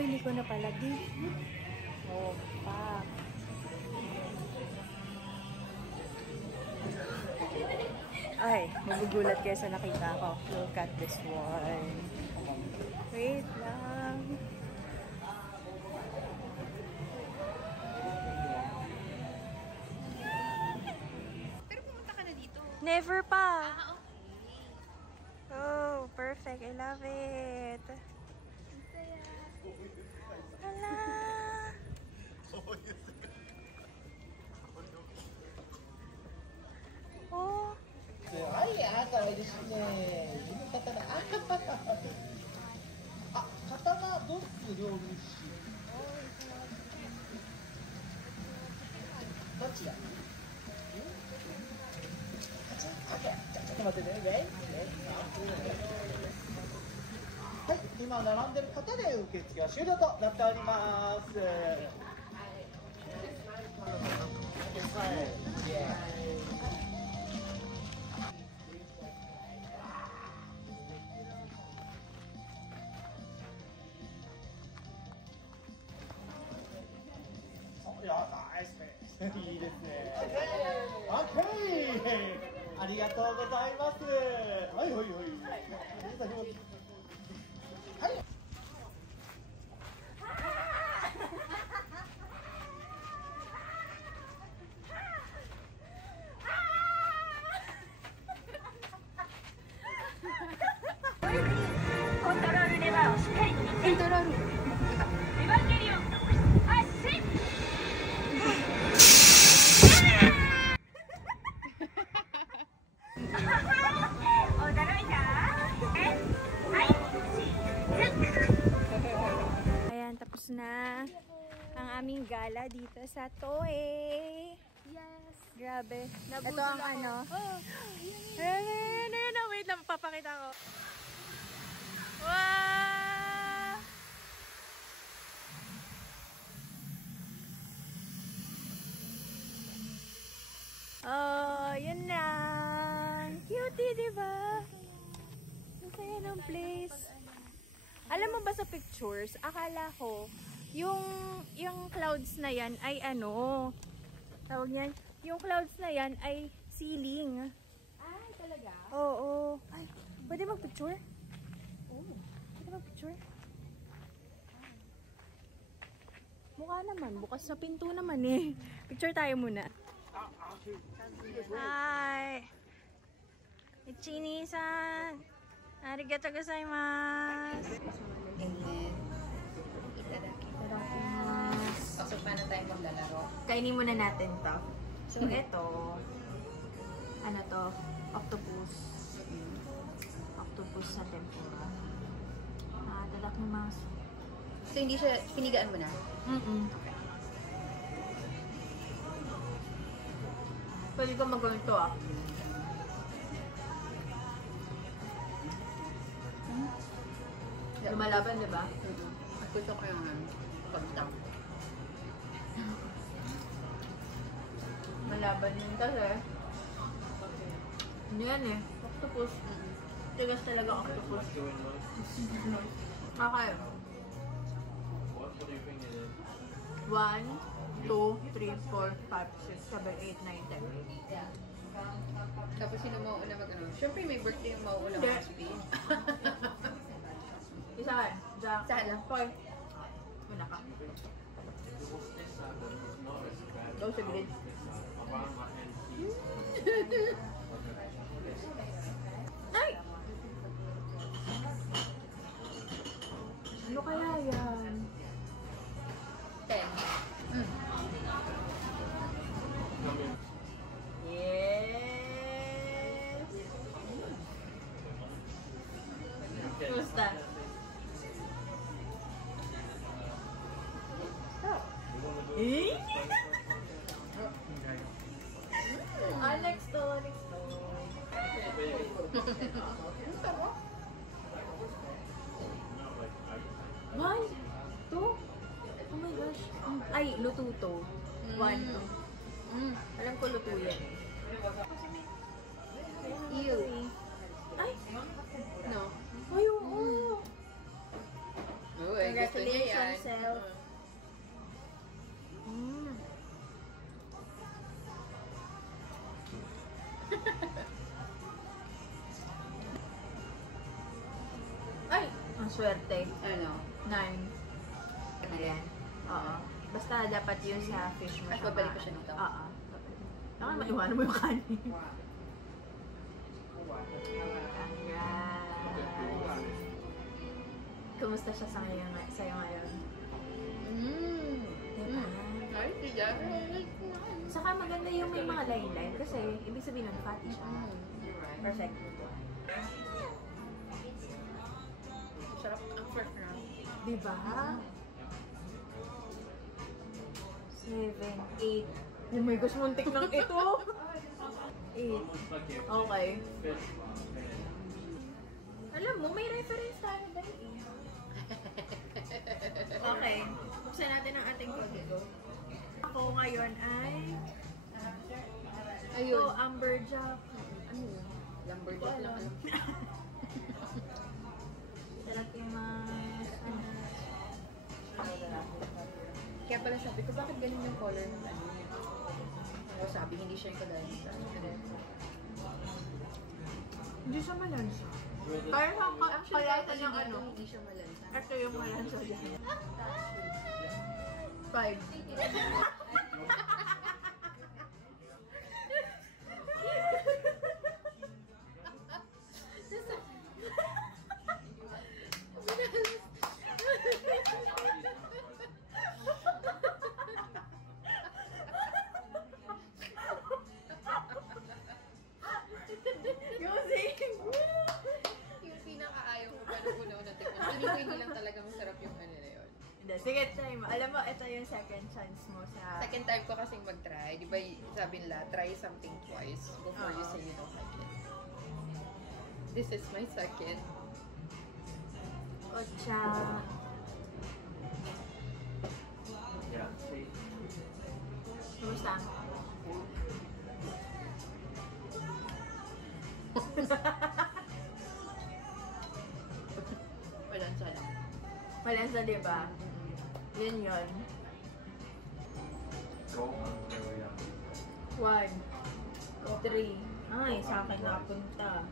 hindi ko na pala di. Oh, pa. Ay, magugulat kayo sa nakita ko. Look at this one. Wait lang. Pero pumunta ka na dito. Never pa. Ah, okay. Oh, perfect. I love it. Hala. Oh. はい、あなたはいいですね。自分刀。あ、刀ドッグ料理師。どっちや？じゃあちょっと待ってね。はい、今並んでる方で受付は終了となっております。いや、ナイスペース。いいですね。オッケー。ありがとうございます。はい。コントロールレバーをしっかり握って。エヴァンゲリオン発進。驚いた？はい。Ayan, tapos na ang aming gala dito sa Toei. Yes. Grabe. Nabudol Ito ang ako. ano. Oh, Ayan. Wait lang, papakita ko. Wow! Oh, yun na. Cutie, diba? Ang saya ng place. Alam mo ba sa pictures, akala ko, yung clouds na yan ay ano, tawag niyan, yung clouds na yan ay ceiling. ay, talaga? Oo. Ay, pwede mag-picture? Oo. Pwede mag-picture? Mukha naman. Bukas sa pinto naman eh. Picture tayo muna. Hi! Ichini-san! Arigatou gozaimasu! So, paano tayo maglalaro? Kainin muna natin to. So, ito, ano to? Octopus. Octopus sa tempura. Dadakimasu. So, hindi siya, pinigaan mo na? Pwede ko mag-gawin to ah. Lumalaban, di ba? At gusto ko yung pag-stop. Malaban yun kasi. Ano yan eh? Octopus. Tigas talaga octopus. Okay. 1, 2, 3, 4, 5, 6, 7, 8, 9, 10. Tapos sino mauuna mag-ano? Siyempre may birthday yung mauuna Hindi. mag-speed. Isa ka. Saan lang? Foy. Una ka. Go sa grid. Ay! Ano kaya yan? 10. Yes! Kumusta? Eh? Next to. 1, 2. Oh my gosh. Ay, luto to. 1, 2. Alam ko luto yan. Ew. Ay! No. Ay, oo! Uy, Congratulations, Gusto niya yan. self. Mm. Ay! Ang swerte. Ano? 9. Ayan. Oo. Basta dapat yun sa fish mo. Ay, babalik ko siya nito. Oo. Baka maiwanan mo yung kanin. Congrats! Kumusta siya sa'yo ngayon? Diba? Ay, siya. Saka maganda yung may mga line-line kasi ibig sabihin nun, fatty siya. Perfect. Sarap ang first round. Diba? 7, 8. Oh my gosh, muntik ng ito! 8. Okay. Alam mo, may reference tayo dahil eh. Okay. Buksan natin ang ating pag-go. Ako ngayon ay... Ayun. Ito, Amberjack. Ano yun? Lumberjack lang alam. Sarap yung mas... Kaya pala sabi ko, bakit ganun yung color ng ano? Pero sabi, hindi siya yung kagaya sa ano. Hindi siya malansa. Kaya Actually, kahit kaya ano, ng ano. hindi siya malansa. Ito yung malansa dyan. 5. Yung pinaka-ayaw ko, pero una-una tikman. Hindi ko hindi lang talaga masarap yung ano na yun. Hindi, sige, try mo. Alam mo, ito yung second chance mo sa... Second time ko kasing mag-try. Di ba sabi nila, try something twice before you say you don't like it. This is my second. Ocha. Kumusta? Malansa lang. Malansa, di ba? Yun yun. 1, 3. Ay, sa akin napunta.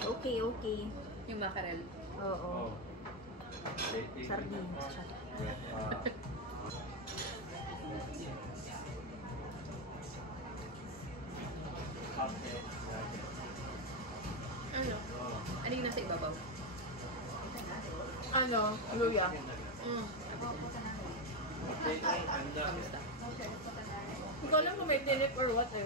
Okay, okay. Yung mackerel. Oo. Sardines. Ano? Ano yung nasa ibabaw? Ano? Luya. Kamusta? Hindi ko alam kung may tinik or what eh.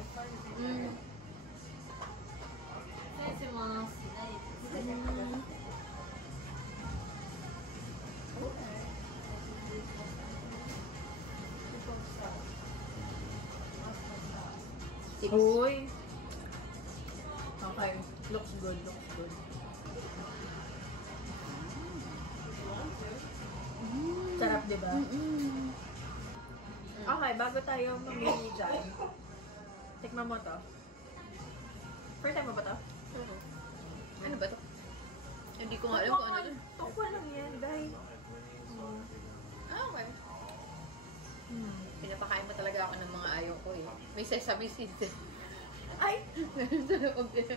Uy! Okay. Looks good, looks good. Sarap, di ba? Okay, bago tayo mamili dyan. Tikman mo to. First time mo ba to? Ano ba to? Hindi ko nga alam kung ano to. Tokwa lang yan, guys. Ah, okay. Pinapakain mo talaga ako ng mga ayaw ko eh. May sesame seeds eh. Ay! Meron sa loob eh.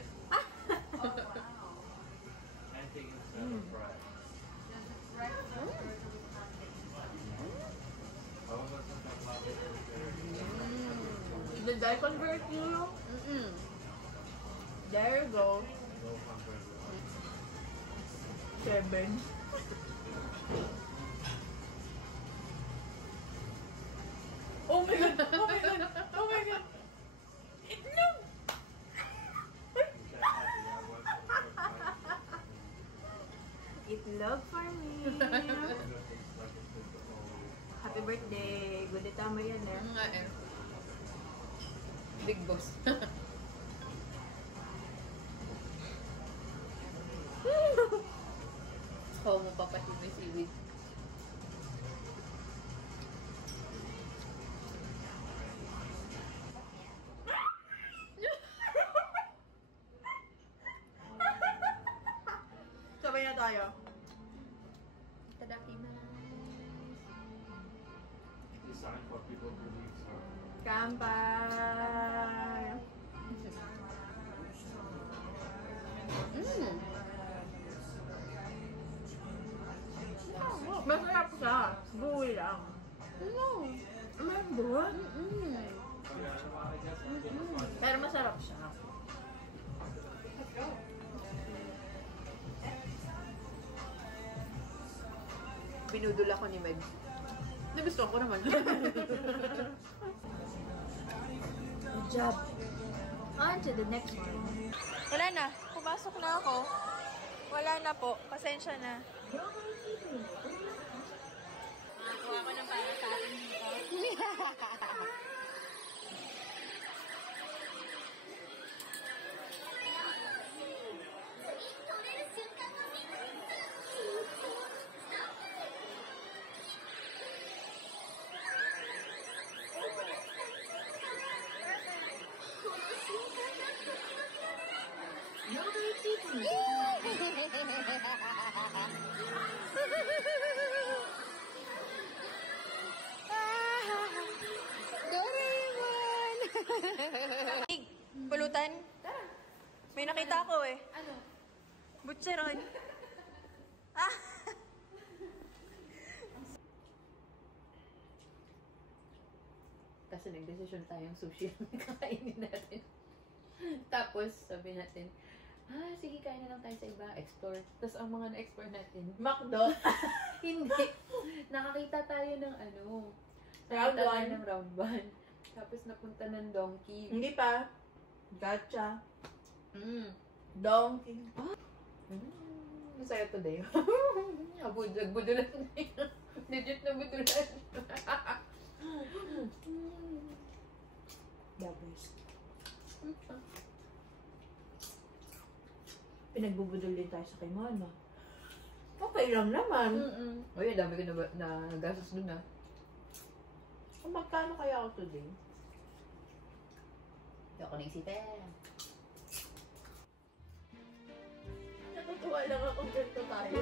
Did I convert you? There you go. 7. Oh my god! Oh my god! Oh my god! Itlog! Itlog for me! Happy birthday! Good tama yan eh. Nga eh. Big boss. Hawa mo pa pati may seaweed. Sabay na tayo. Tadakimasu. Kampay! Masarap siya. Buwi lang. May buwan? Pero masarap siya. Binudol ako ni Meg. Nagustuhan ko naman. Good job. On to the next one. Wala na. Pumasok na ako. Wala na po. Pasensya na. Kuha ko ng para sa akin dito. Pulutan? May nakita ako eh. Ano? Butcheron. Ah! Kasi nag-decision tayong sushi na kakainin natin. Tapos, sabi natin, sige, kain na lang tayo sa iba, explore. Tapos ang mga na-explore natin, McDo? hindi. Nakakita tayo ng Round nakakita tayo one. ng round one. Tapos napunta ng donkey. Hindi pa. Gotcha. Mm. Donkey. Masaya today. Nagbudulan na yun. Legit na budulan. The best. Pinagbubudol din tayo sa kay Mama. Okay lang naman. Uy, dami ko na gastos dun ah. Kung magkano kaya ako today? Hindi ako naisipin. Natutuwa lang akong ganito tayo.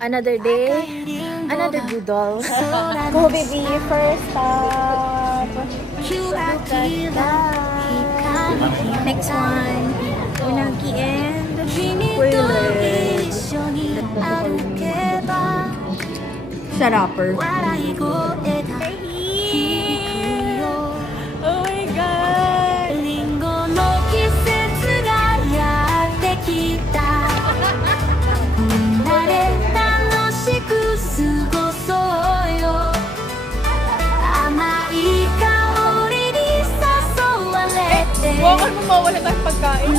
Another day, another budol. Go baby, first stop. Look at that. Next one, unagi and Quayle. Shut upper. Oh my god. Huwag mo mawala tayong pagkain.